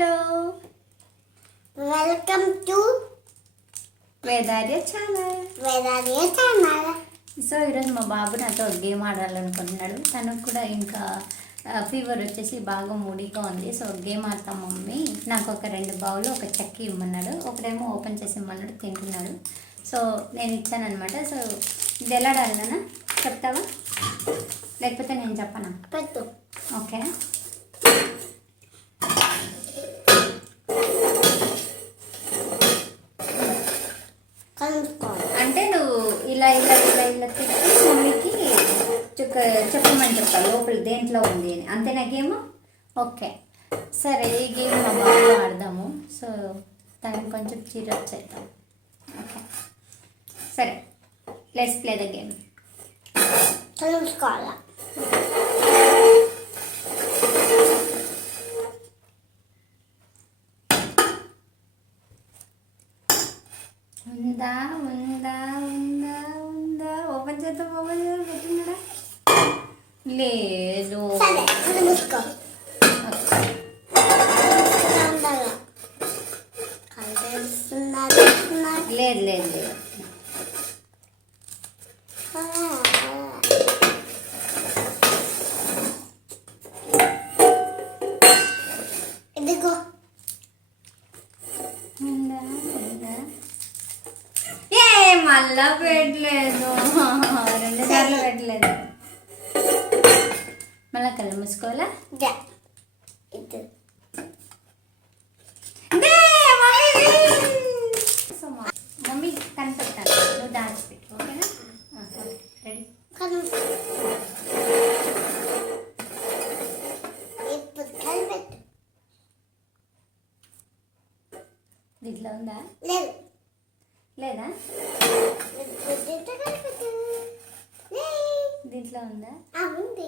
Hello. Welcome to Vedarya channel Vedalaya channel so ఈరోజు మా బాబు నాతో గేమ్ ఆడాలనుకుంటున్నాడు. తనకు కూడా ఇంకా ఫీవర్ వచ్చేసి బాగా మూడీగా ఉంది. సో గేమ్ ఆడతాం మమ్మీ. నాకు ఒక రెండు బౌలు ఒక చెక్కి ఇమ్మన్నాడు. ఒకటేమో ఓపెన్ చేసి ఇమ్మన్నాడు తింటున్నాడు. సో నేను ఇచ్చానమాట సో ఇది ఎలా చెప్తావా? లేకపోతే నేను చెప్పనా? పెట్టు. ఓకే. అంటే నువ్వు ఇలా ఇలా ఇలా ఇలా తిప్పి మమ్మీకి చెప్పమని చెప్పాలి. లోపల దేంట్లో ఉంది అని. అంతేనా గేమ్ ఓకే. సరే ఈ గేమ్ మా బాగా ఆడదాము. సో దానికి కొంచెం చీరప్ చేద్దాం. ఓకే. సరే లెట్స్ ప్లే ద గేమ్ చదువుకోవాలా ఉందా ఉందా ఉందా ఉందా? ఓపెన్ చేద్దాం ఓపెన్ చేద్దాం పెట్టినాడా లేదు. లేదు లేదు లేదు. ఇదిగో. ఉందా ఉందా? మళ్ళా పెట్టలేదు. రెండు సార్లు పెట్టలేదు. మళ్ళా కళ్ళు మూసుకోవాలా? మమ్మీ! కనిపెట్టాలి. నువ్వు దాచిపెట్టు ఓకేనా? రెడీ. దీంట్లో ఉందా? లేదు. లేదా? దీంట్లో ఉందా? ఉంది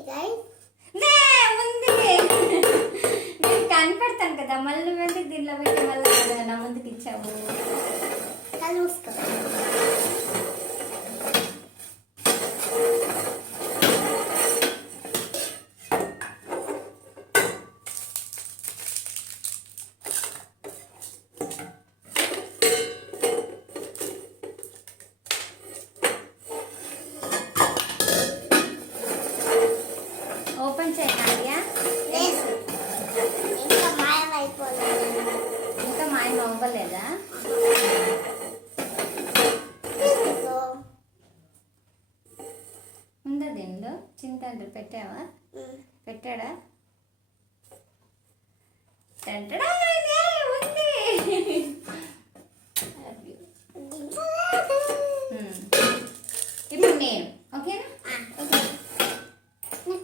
నేను కనిపెడతాను కదా. మళ్ళీ నువ్వెందుకు దీంట్లో పెట్టి మళ్ళీ నా ముందుకు ఇచ్చావు? కలుసుకో ఓపెన్ చేయాలియా లేదు ఇంకా మాయమైపోలేదు ఇంకా మాయం అవ్వలేదా ఇదిగో. ఉందా దీనిలో చింతండ్రి పెట్టావా. పెట్టాడా. ఇప్పుడు నేను ఓకేనా? ఓకే. నేను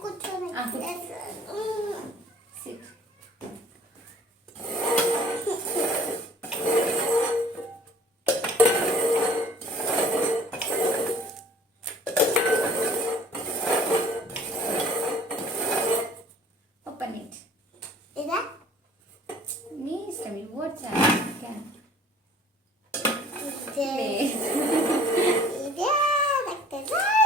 Yeah.